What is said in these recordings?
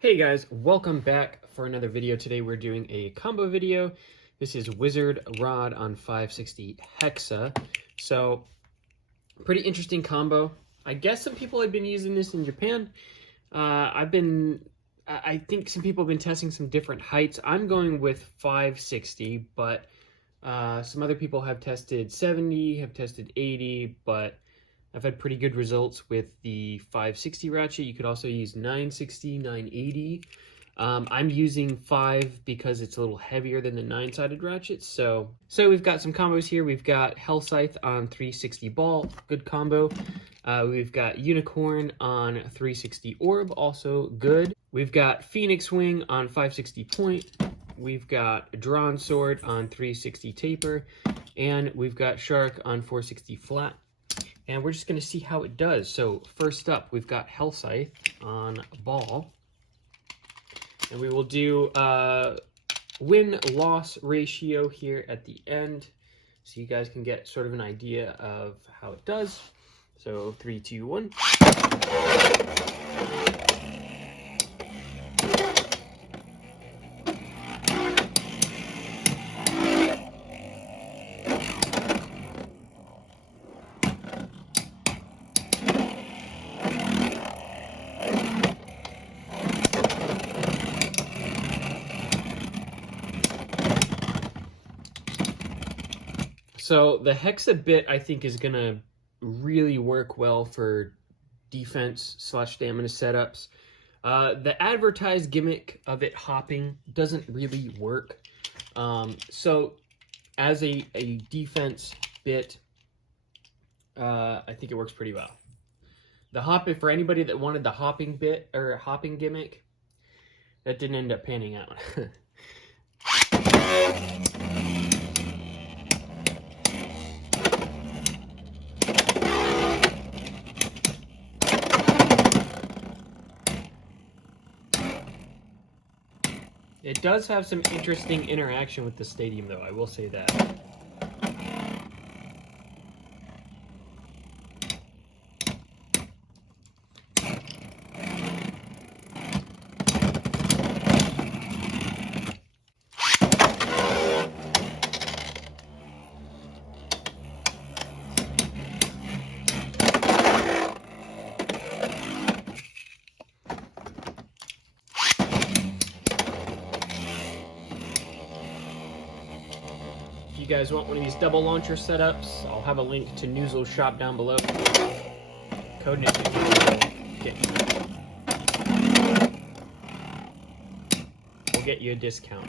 Hey guys, welcome back for another video. Today we're doing a combo video. This is Wizardrod on 560 Hexa. So, pretty interesting combo. I guess some people have been using this in Japan. I think some people have been testing some different heights. I'm going with 560, but some other people have tested 70, have tested 80, but I've had pretty good results with the 560 ratchet. You could also use 960, 980. I'm using 5 because it's a little heavier than the 9-sided ratchet. So we've got some combos here. We've got Hell Scythe on 360 ball, good combo. We've got Unicorn on 360 orb, also good. We've got Phoenix Wing on 560 point. We've got Drawn Sword on 360 taper. And we've got Shark on 460 flat. And we're just going to see how it does. So first up, we've got Hell Scythe on ball. And we will do win-loss ratio here at the end, so you guys can get sort of an idea of how it does. So 3, 2, 1. So the Hexa bit, I think, is going to really work well for defense / stamina setups. The advertised gimmick of it hopping doesn't really work. So as a defense bit, I think it works pretty well. The hopping, for anybody that wanted the hopping bit or hopping gimmick, that didn't end up panning out. It does have some interesting interaction with the stadium, though, I will say that. If you guys want one of these double launcher setups, I'll have a link to Noozle's shop down below. Code name we'll get you a discount.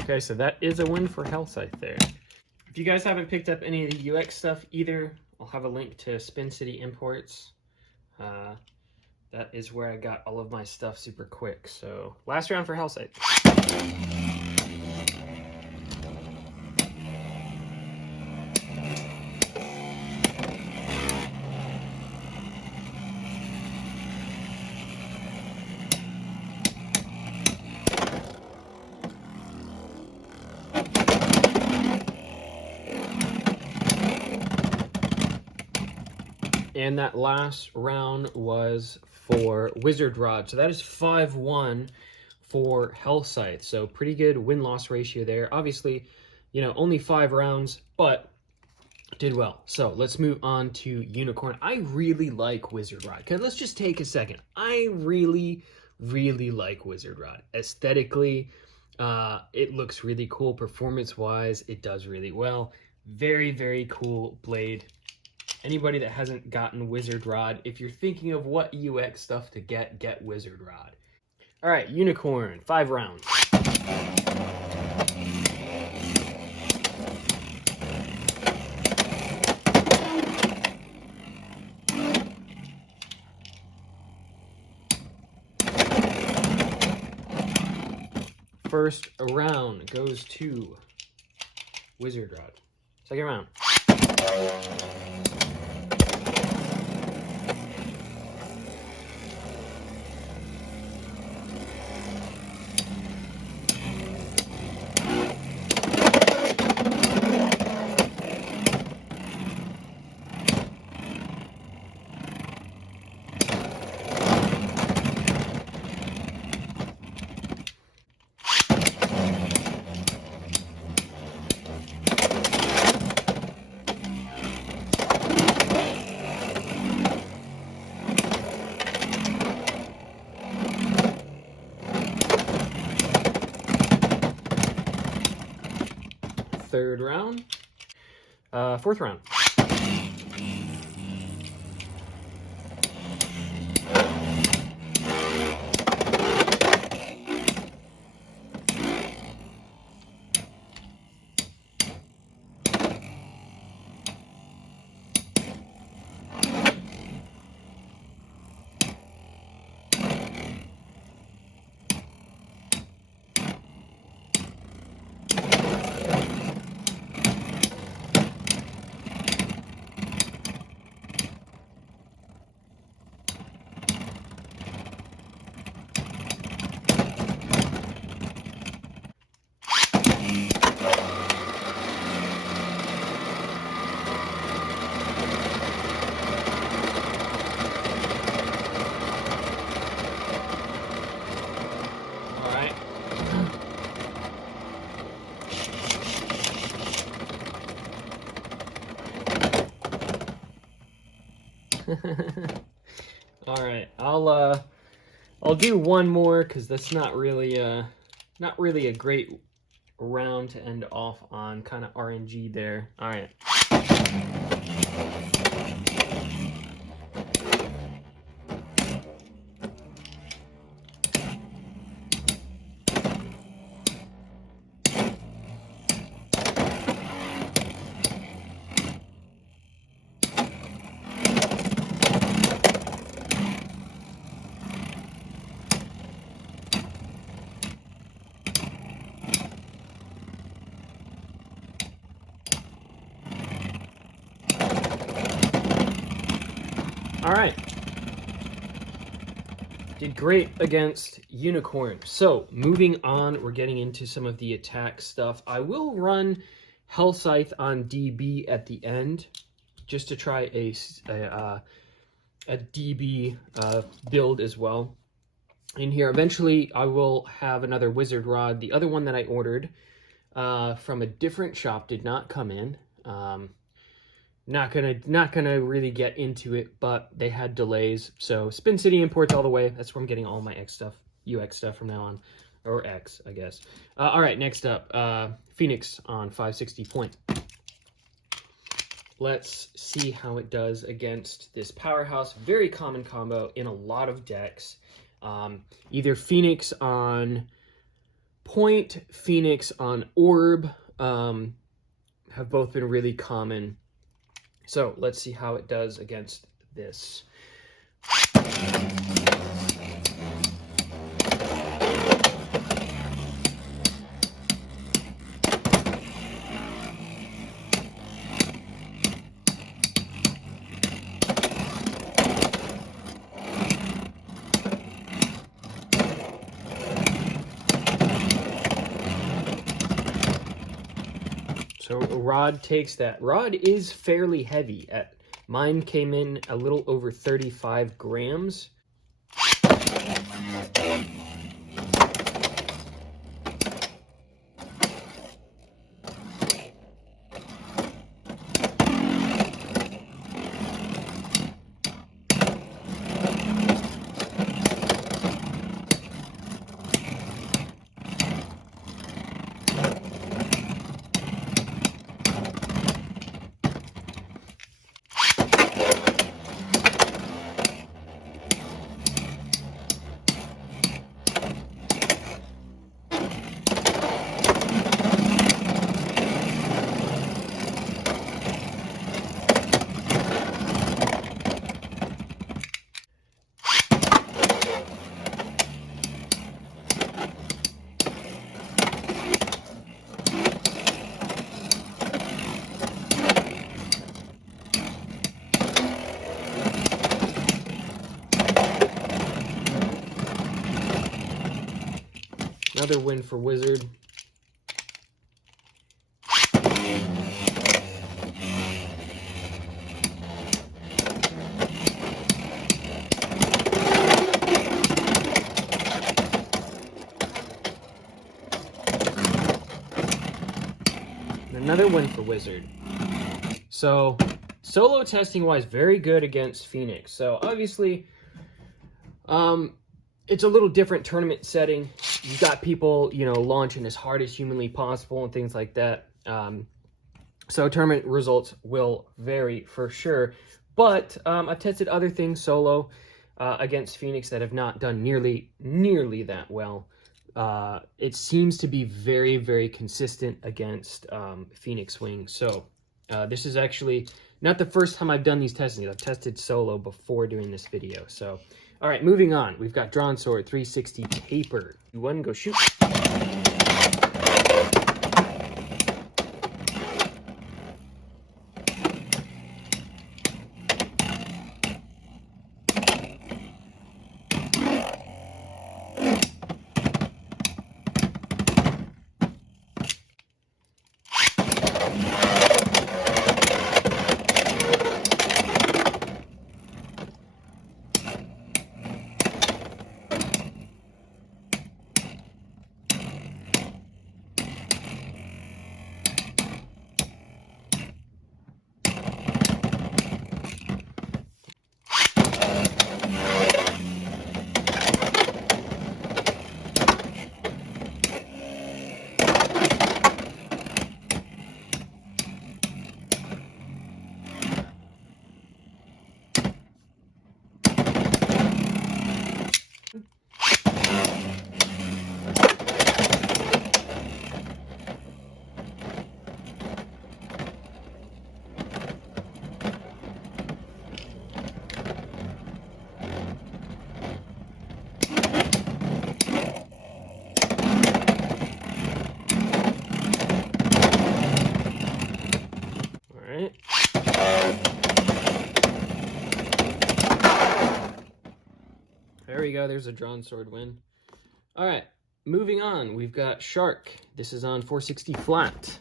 Okay, so that is a win for Hell Scythe there. If you guys haven't picked up any of the UX stuff either, I'll have a link to Spin City Imports. That is where I got all of my stuff super quick. So last round for Hell Scythe. And that last round was for Wizardrod. So that is 5-1 for Hell Scythe. So pretty good win-loss ratio there. Obviously, you know, only 5 rounds, but did well. So let's move on to Unicorn. I really like Wizardrod. Okay, let's just take a second. I really like Wizardrod. Aesthetically, it looks really cool. Performance-wise, it does really well. Very cool blade. Anybody that hasn't gotten Wizardrod, if you're thinking of what UX stuff to get Wizardrod. All right, Unicorn, 5 rounds. First round goes to Wizardrod. Second round. third round. Fourth round. All right, I'll do one more because that's not really a great round to end off on. Kind of RNG there. All right. All right. Did great against Unicorn. So moving on, we're getting into some of the attack stuff. I will run Hell Scythe on DB at the end, just to try a DB build as well. In here, eventually I will have another Wizardrod. The other one that I ordered from a different shop did not come in. Not gonna really get into it, but they had delays. So Spin City imports all the way. That's where I'm getting all my UX stuff from now on, or X, I guess. All right, next up, Phoenix on 560 point. Let's see how it does against this powerhouse. Very common combo in a lot of decks. Either Phoenix on point, Phoenix on orb, have both been really common. So let's see how it does against this. So Rod takes that. Rod is fairly heavy. Mine came in a little over 35 grams. Another win for Wizard. Another win for Wizard. So, solo testing wise, very good against Phoenix. So obviously, it's a little different tournament setting. You got people, launching as hard as humanly possible and things like that. So tournament results will vary for sure. But I've tested other things solo against Phoenix that have not done nearly that well. It seems to be very, very consistent against Phoenix Wing. So this is actually not the first time I've done these testings. I've tested solo before doing this video. So, all right, moving on. We've got Drawn Sword 360 Taper. One, go shoot. There we go. There's a Drawn Sword win. All right, moving on. We've got Shark. This is on 460 flat.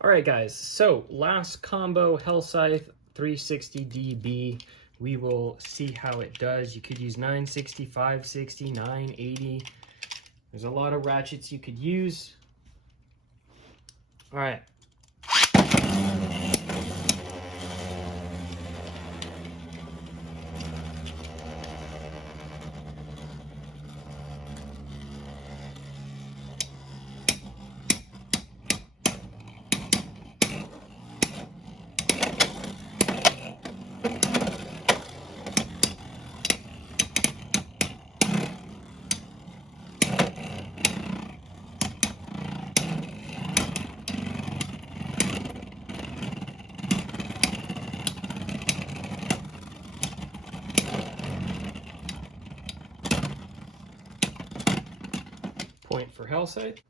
All right, guys, so last combo, Hell Scythe 360 DB. We will see how it does. You could use 960, 560, 980. There's a lot of ratchets you could use. All right. Point for Hell Scythe.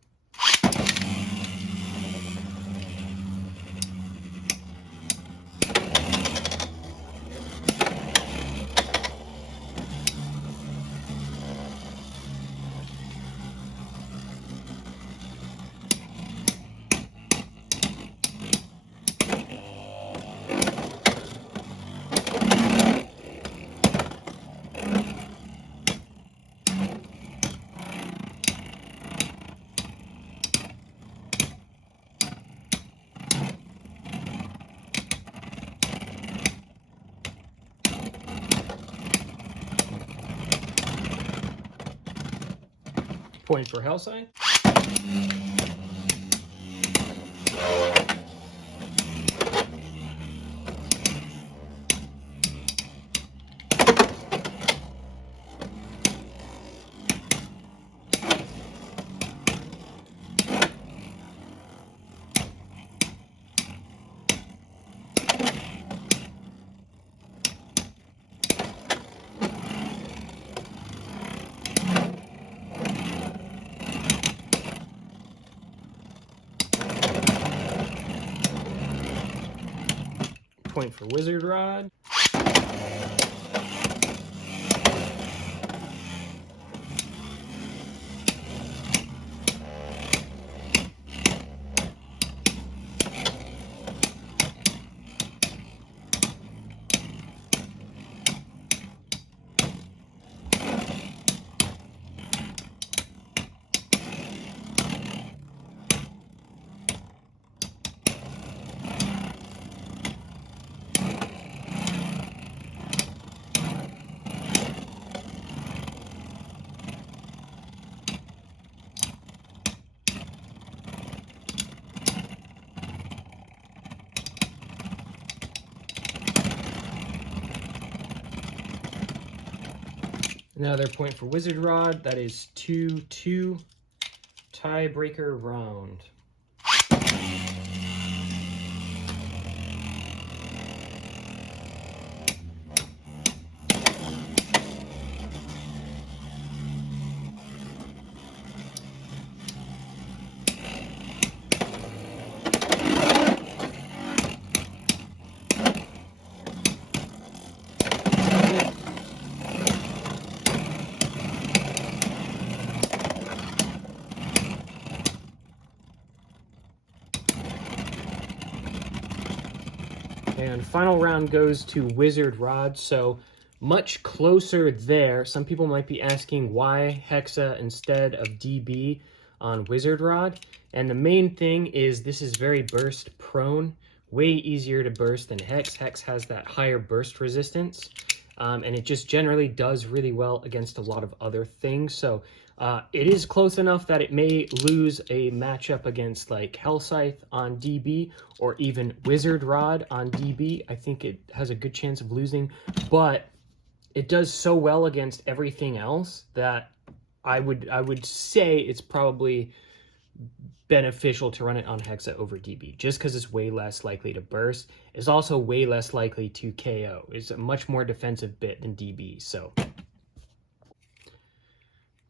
Point for Hellside. Point for Wizardrod. Another point for Wizardrod. That is 2-2 tiebreaker round. And final round goes to Wizardrod, so much closer there. Some people might be asking why Hexa instead of DB on Wizardrod. And the main thing is this is very burst prone, way easier to burst than Hex. Hex has that higher burst resistance, and it just generally does really well against a lot of other things. So it is close enough that it may lose a matchup against like Hellscythe on DB or even Wizardrod on DB. I think it has a good chance of losing, but it does so well against everything else that I would say it's probably beneficial to run it on Hexa over DB, just because it's way less likely to burst. It's also way less likely to KO. It's a much more defensive bit than DB, so...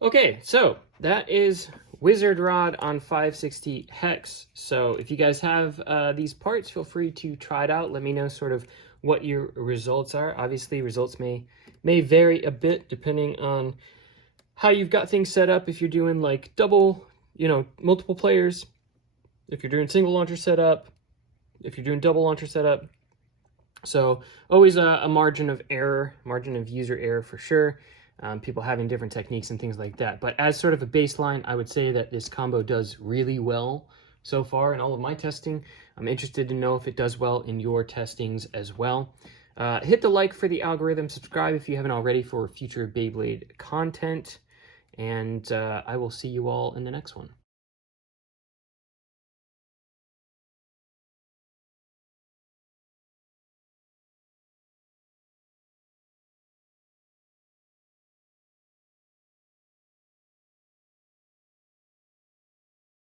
Okay, so that is Wizardrod on 560 Hex. So if you guys have these parts, feel free to try it out. Let me know sort of what your results are. Obviously, results may vary a bit depending on how you've got things set up. If you're doing like double, multiple players, if you're doing single launcher setup, if you're doing double launcher setup. So always a margin of error, margin of user error for sure. People having different techniques and things like that. But as sort of a baseline, I would say that this combo does really well so far in all of my testing. I'm interested to know if it does well in your testings as well. Hit the like for the algorithm, subscribe if you haven't already for future Beyblade content, and I will see you all in the next one.